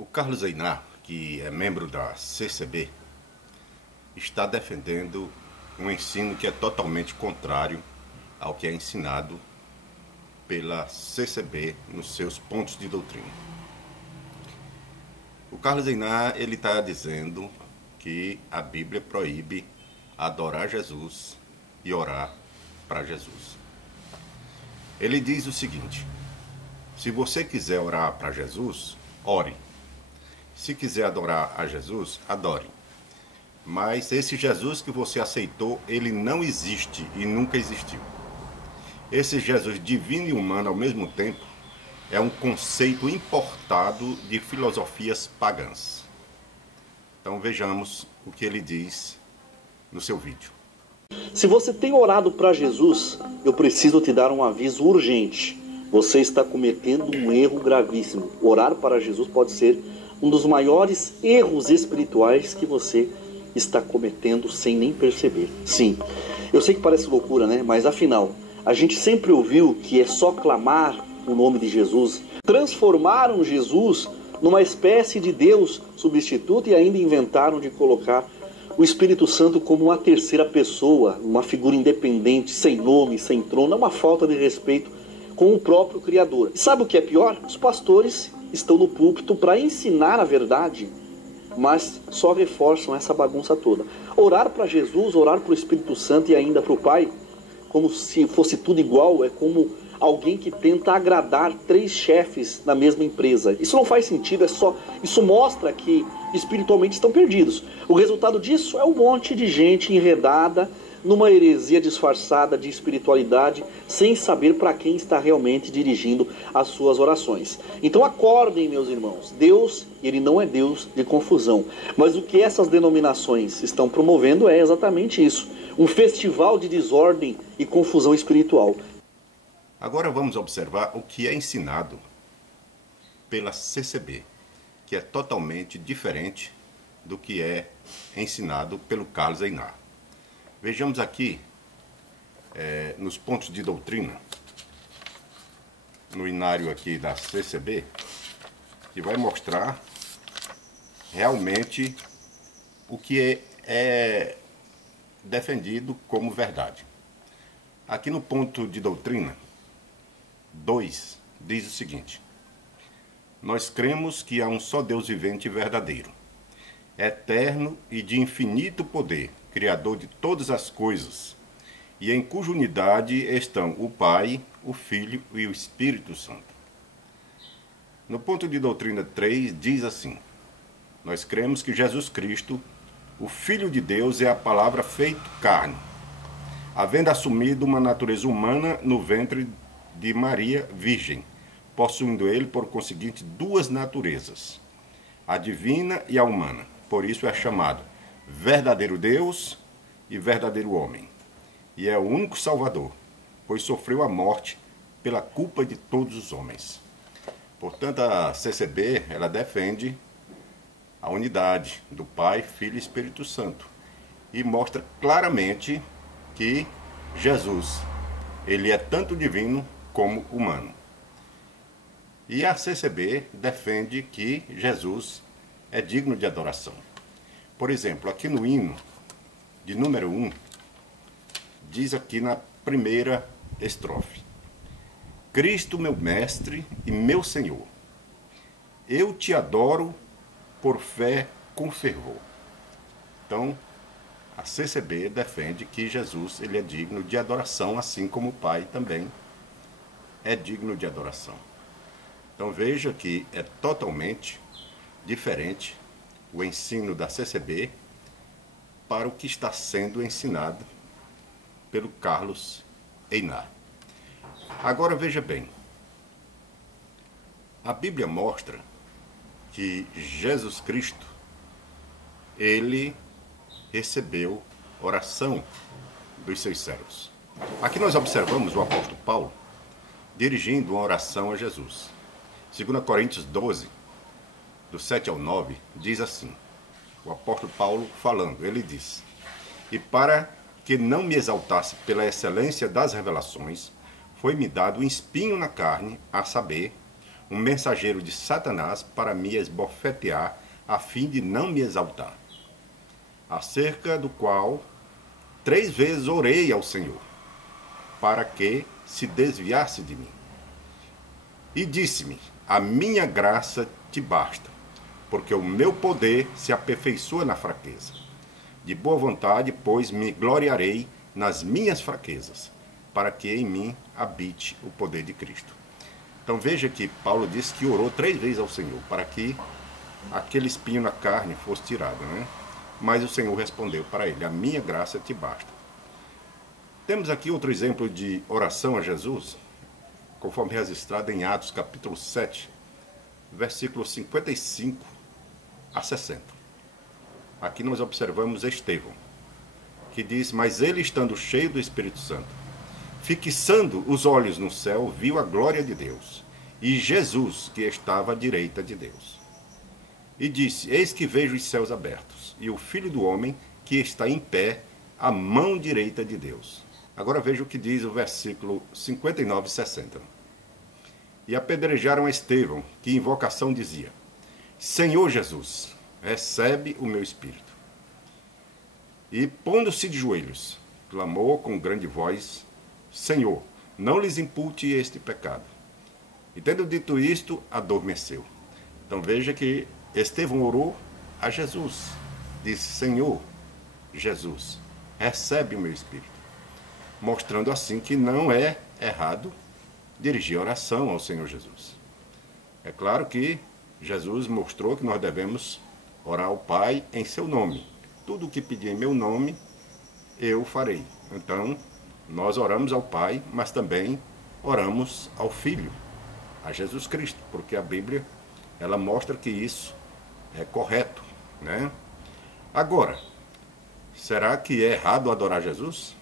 O Carlos Einar, que é membro da CCB, está defendendo um ensino que é totalmente contrário ao que é ensinado pela CCB nos seus pontos de doutrina. O Carlos Einar, ele está dizendo que a Bíblia proíbe adorar Jesus e orar para Jesus. Ele diz o seguinte: se você quiser orar para Jesus, ore. Se quiser adorar a Jesus, adore. Mas esse Jesus que você aceitou, ele não existe e nunca existiu. Esse Jesus divino e humano ao mesmo tempo é um conceito importado de filosofias pagãs. Então vejamos o que ele diz no seu vídeo. Se você tem orado para Jesus, eu preciso te dar um aviso urgente. Você está cometendo um erro gravíssimo. Orar para Jesus pode ser um dos maiores erros espirituais que você está cometendo sem nem perceber. Sim, eu sei que parece loucura, né? Mas afinal, a gente sempre ouviu que é só clamar o nome de Jesus. Transformaram Jesus numa espécie de Deus substituto e ainda inventaram de colocar o Espírito Santo como uma terceira pessoa, uma figura independente, sem nome, sem trono. É uma falta de respeito com o próprio Criador. E sabe o que é pior? Os pastores estão no púlpito para ensinar a verdade, mas só reforçam essa bagunça toda. Orar para Jesus, orar para o Espírito Santo e ainda para o Pai, como se fosse tudo igual, é como alguém que tenta agradar 3 chefes na mesma empresa. Isso não faz sentido, isso mostra que espiritualmente estão perdidos. O resultado disso é um monte de gente enredada numa heresia disfarçada de espiritualidade, sem saber para quem está realmente dirigindo as suas orações. Então acordem, meus irmãos. Deus, ele não é Deus de confusão. Mas o que essas denominações estão promovendo é exatamente isso: um festival de desordem e confusão espiritual. Agora vamos observar o que é ensinado pela CCB, que é totalmente diferente do que é ensinado pelo Carlos Einar. Vejamos aqui, nos pontos de doutrina, no inário aqui da CCB, que vai mostrar realmente o que é defendido como verdade. Aqui no ponto de doutrina 2, diz o seguinte: nós cremos que há um só Deus vivente e verdadeiro, eterno e de infinito poder, Criador de todas as coisas, e em cuja unidade estão o Pai, o Filho e o Espírito Santo. No ponto de doutrina 3, diz assim: nós cremos que Jesus Cristo, o Filho de Deus, é a palavra feito carne, havendo assumido uma natureza humana no ventre de Maria Virgem, possuindo ele, por conseguinte, 2 naturezas, a divina e a humana. Por isso é chamado verdadeiro Deus e verdadeiro homem. E é o único Salvador, pois sofreu a morte pela culpa de todos os homens. Portanto, a CCB, ela defende a unidade do Pai, Filho e Espírito Santo. E mostra claramente que Jesus, ele é tanto divino como humano. E a CCB defende que Jesus é digno de adoração. Por exemplo, aqui no hino de número 1, diz aqui na primeira estrofe: Cristo, meu mestre e meu Senhor, eu te adoro por fé com fervor. Então, a CCB defende que Jesus, ele é digno de adoração, assim como o Pai também é digno de adoração. Então veja que é totalmente diferente o ensino da CCB para o que está sendo ensinado pelo Carlos Einar. Agora veja bem, a Bíblia mostra que Jesus Cristo, ele recebeu oração dos seus servos. Aqui nós observamos o apóstolo Paulo dirigindo uma oração a Jesus. 2 Coríntios 12, do 7 ao 9, diz assim, o apóstolo Paulo falando, ele diz: e para que não me exaltasse pela excelência das revelações, foi-me dado um espinho na carne, a saber, um mensageiro de Satanás para me esbofetear, a fim de não me exaltar. Acerca do qual 3 vezes orei ao Senhor, para que se desviasse de mim. E disse-me: a minha graça te basta, porque o meu poder se aperfeiçoa na fraqueza. De boa vontade, pois, me gloriarei nas minhas fraquezas, para que em mim habite o poder de Cristo. Então veja que Paulo disse que orou 3 vezes ao Senhor, para que aquele espinho na carne fosse tirado, né? Mas o Senhor respondeu para ele: a minha graça te basta. Temos aqui outro exemplo de oração a Jesus, conforme registrado em Atos capítulo 7, versículos 55 a 60. Aqui nós observamos Estevão, que diz: mas ele, estando cheio do Espírito Santo, fixando os olhos no céu, viu a glória de Deus, e Jesus, que estava à direita de Deus. E disse: eis que vejo os céus abertos, e o Filho do Homem, que está em pé, à mão direita de Deus. Agora veja o que diz o versículo 59 e 60. E apedrejaram Estevão, que em invocação dizia: Senhor Jesus, recebe o meu espírito. E, pondo-se de joelhos, clamou com grande voz: Senhor, não lhes impute este pecado. E tendo dito isto, adormeceu. Então veja que Estevão orou a Jesus. Disse: Senhor Jesus, recebe o meu espírito. Mostrando assim que não é errado dirigir oração ao Senhor Jesus. É claro que Jesus mostrou que nós devemos orar ao Pai em seu nome. Tudo o que pedir em meu nome, eu farei. Então, nós oramos ao Pai, mas também oramos ao Filho, a Jesus Cristo, porque a Bíblia, ela mostra que isso é correto, né? Agora, será que é errado adorar Jesus?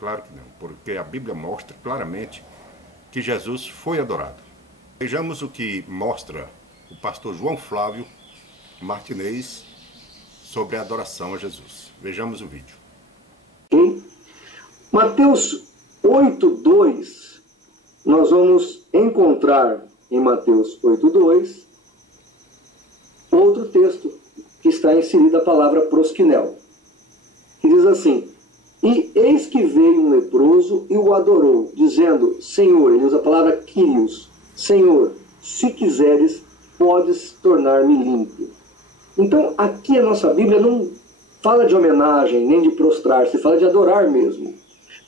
Claro que não, porque a Bíblia mostra claramente que Jesus foi adorado. Vejamos o que mostra o pastor João Flávio Martinez sobre a adoração a Jesus. Vejamos o vídeo. Mateus 8:2, nós vamos encontrar em Mateus 8:2 outro texto que está inserida a palavra prosquinel, que diz assim: e eis que veio um leproso e o adorou, dizendo: Senhor, ele usa a palavra Kyrios, Senhor, se quiseres, podes tornar-me limpo. Então, aqui a nossa Bíblia não fala de homenagem, nem de prostrar-se, fala de adorar mesmo.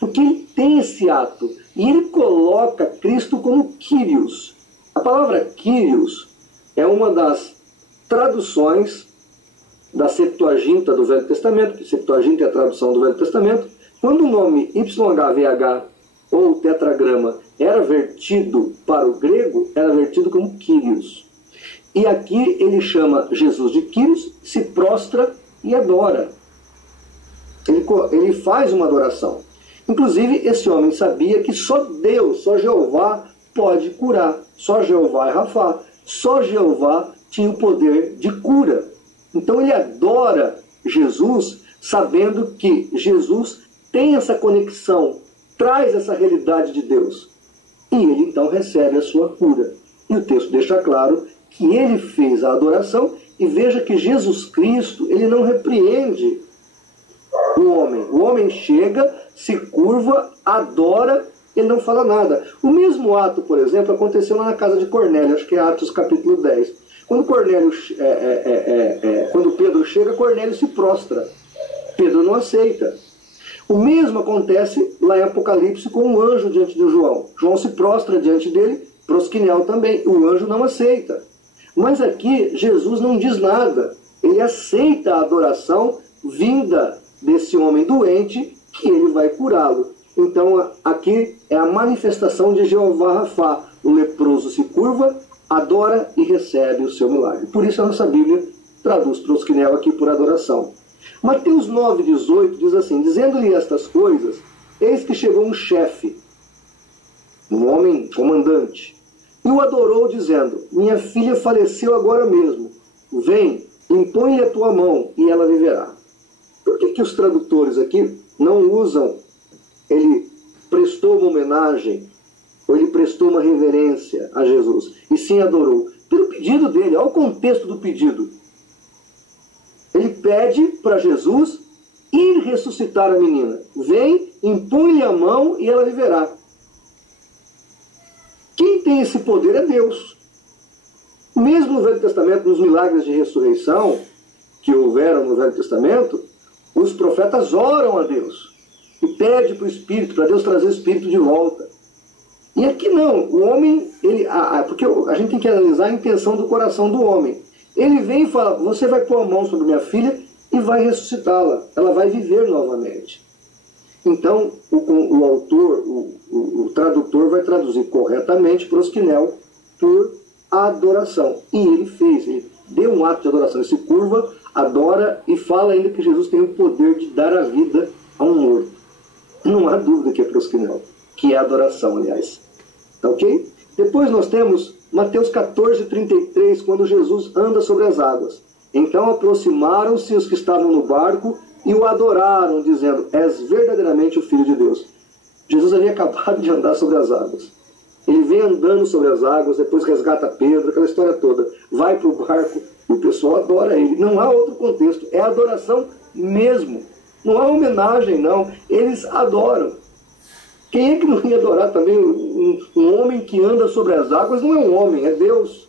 Porque ele tem esse ato, e ele coloca Cristo como Kyrios. A palavra Kyrios é uma das traduções da Septuaginta do Velho Testamento, que Septuaginta é a tradução do Velho Testamento. Quando o nome YHWH ou tetragrama era vertido para o grego, era vertido como Kyrios. E aqui ele chama Jesus de Kyrios, se prostra e adora. Ele faz uma adoração. Inclusive, esse homem sabia que só Deus, só Jeová pode curar. Só Jeová é Rafá. Só Jeová tinha o poder de cura. Então ele adora Jesus, sabendo que Jesus tem essa conexão, traz essa realidade de Deus. E ele então recebe a sua cura. E o texto deixa claro que ele fez a adoração, e veja que Jesus Cristo, ele não repreende o homem. O homem chega, se curva, adora, ele não fala nada. O mesmo ato, por exemplo, aconteceu lá na casa de Cornélio, acho que é Atos capítulo 10. Quando Pedro chega, Cornélio se prostra. Pedro não aceita. O mesmo acontece lá em Apocalipse com um anjo diante de João. João se prostra diante dele, prosquinel também. O anjo não aceita. Mas aqui Jesus não diz nada. Ele aceita a adoração vinda desse homem doente, que ele vai curá-lo. Então aqui é a manifestação de Jeová Rafá. O leproso se curva, adora e recebe o seu milagre. Por isso a nossa Bíblia traduz prosquinel aqui por adoração. Mateus 9:18 diz assim: dizendo-lhe estas coisas, eis que chegou um chefe, um homem comandante, e o adorou, dizendo: minha filha faleceu agora mesmo. Vem, impõe-lhe a tua mão, e ela viverá. Por que os tradutores aqui não usam ele prestou uma homenagem ou ele prestou uma reverência a Jesus, e sim adorou, pelo pedido dele. Olha o contexto do pedido. Ele pede para Jesus ir ressuscitar a menina. Vem, impõe-lhe a mão e ela viverá. Quem tem esse poder é Deus. Mesmo no Velho Testamento, nos milagres de ressurreição que houveram no Velho Testamento, os profetas oram a Deus e pedem para o Espírito, para Deus trazer o Espírito de volta. E aqui não, o homem, porque a gente tem que analisar a intenção do coração do homem. Ele vem e fala, você vai pôr a mão sobre minha filha e vai ressuscitá-la, ela vai viver novamente. Então, o autor, o tradutor vai traduzir corretamente proskinel por adoração. E ele deu um ato de adoração, ele se curva, adora e fala ainda que Jesus tem o poder de dar a vida a um morto. Não há dúvida que é proskinel, que é adoração, aliás. Tá ok? Depois nós temos Mateus 14:33, quando Jesus anda sobre as águas. Então aproximaram-se os que estavam no barco e o adoraram, dizendo, és verdadeiramente o Filho de Deus. Jesus havia acabado de andar sobre as águas. Ele vem andando sobre as águas, depois resgata Pedro, aquela história toda. Vai para o barco e o pessoal adora ele. Não há outro contexto, é adoração mesmo. Não há homenagem, não. Eles adoram. Quem é que não ia adorar também um homem que anda sobre as águas? Não é um homem, é Deus.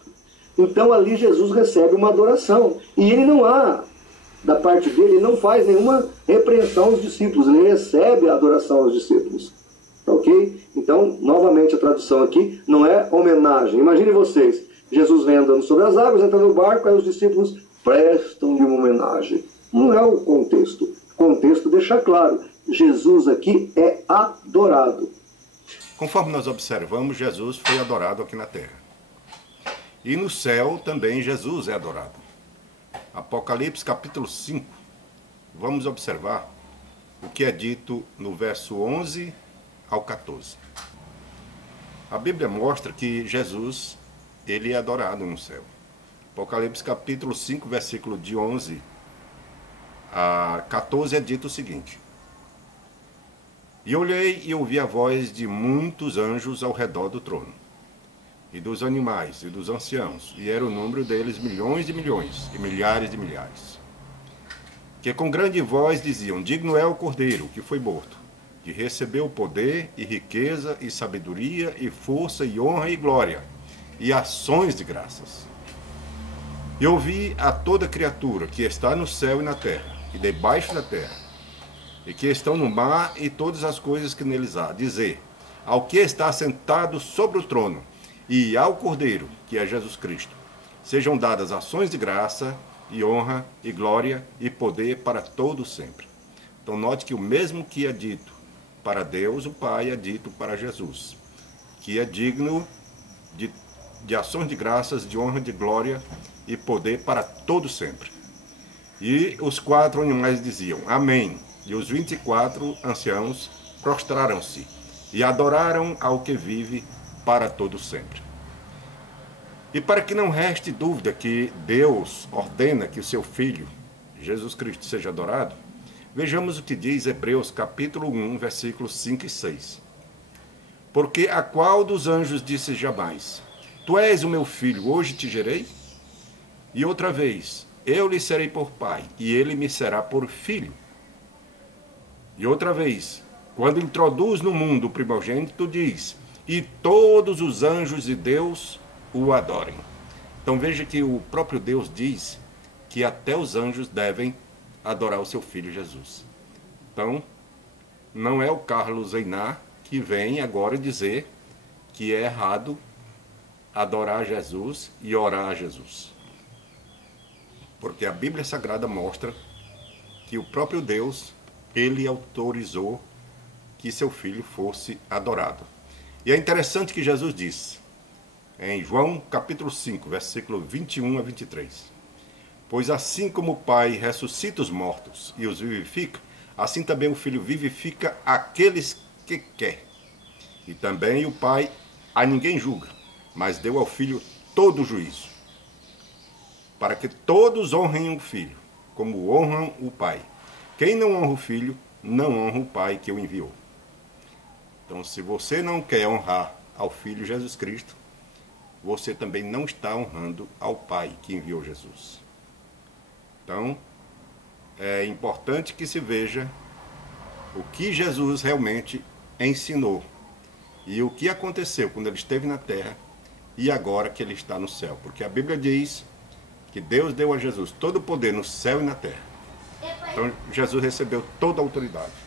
Então ali Jesus recebe uma adoração. E ele não há, da parte dele, ele não faz nenhuma repreensão aos discípulos. Ele recebe a adoração aos discípulos. Ok? Então, novamente a tradução aqui não é homenagem. Imagine vocês, Jesus vem andando sobre as águas, entra no barco, aí os discípulos prestam-lhe uma homenagem. Não é o contexto. O contexto deixa claro, Jesus aqui é adorado. Conforme nós observamos, Jesus foi adorado aqui na terra. E no céu também Jesus é adorado. Apocalipse capítulo 5. Vamos observar o que é dito no verso 11 ao 14. A Bíblia mostra que Jesus, ele é adorado no céu. Apocalipse capítulo 5, versículo de 11 a 14 é dito o seguinte: E olhei e ouvi a voz de muitos anjos ao redor do trono, e dos animais, e dos anciãos, e era o número deles milhões de milhões, e milhares de milhares, que com grande voz diziam, digno é o Cordeiro, que foi morto, que recebeu poder, e riqueza, e sabedoria, e força, e honra, e glória, e ações de graças. E ouvi a toda criatura que está no céu e na terra, e debaixo da terra, e que estão no mar, e todas as coisas que neles há, dizer, ao que está sentado sobre o trono, e ao Cordeiro, que é Jesus Cristo, sejam dadas ações de graça, e honra, e glória, e poder para todo sempre. Então note que o mesmo que é dito para Deus, o Pai, é dito para Jesus, que é digno de ações de graças, de honra, de glória e poder para todo sempre. E os 4 animais diziam, amém. E os 24 anciãos prostraram-se e adoraram ao que vive para todo sempre. E para que não reste dúvida que Deus ordena que o seu Filho, Jesus Cristo, seja adorado, vejamos o que diz Hebreus capítulo 1, versículos 5 e 6. Porque a qual dos anjos disse jamais, tu és o meu filho, hoje te gerei? E outra vez, eu lhe serei por pai, e ele me será por filho. E outra vez, quando introduz no mundo o primogênito, diz, e todos os anjos de Deus o adorem. Então veja que o próprio Deus diz que até os anjos devem adorar o seu Filho Jesus. Então, não é o Carlos Einar que vem agora dizer que é errado adorar Jesus e orar a Jesus. Porque a Bíblia Sagrada mostra que o próprio Deus, ele autorizou que seu Filho fosse adorado. E é interessante que Jesus disse, em João capítulo 5, versículo 21 a 23, pois assim como o Pai ressuscita os mortos e os vivifica, assim também o Filho vivifica aqueles que quer. E também o Pai a ninguém julga, mas deu ao Filho todo o juízo, para que todos honrem o Filho, como honram o Pai. Quem não honra o Filho, não honra o Pai que o enviou. Então, se você não quer honrar ao Filho Jesus Cristo, você também não está honrando ao Pai que enviou Jesus. Então, é importante que se veja o que Jesus realmente ensinou e o que aconteceu quando ele esteve na terra e agora que ele está no céu. Porque a Bíblia diz que Deus deu a Jesus todo o poder no céu e na terra. Então, Jesus recebeu toda a autoridade.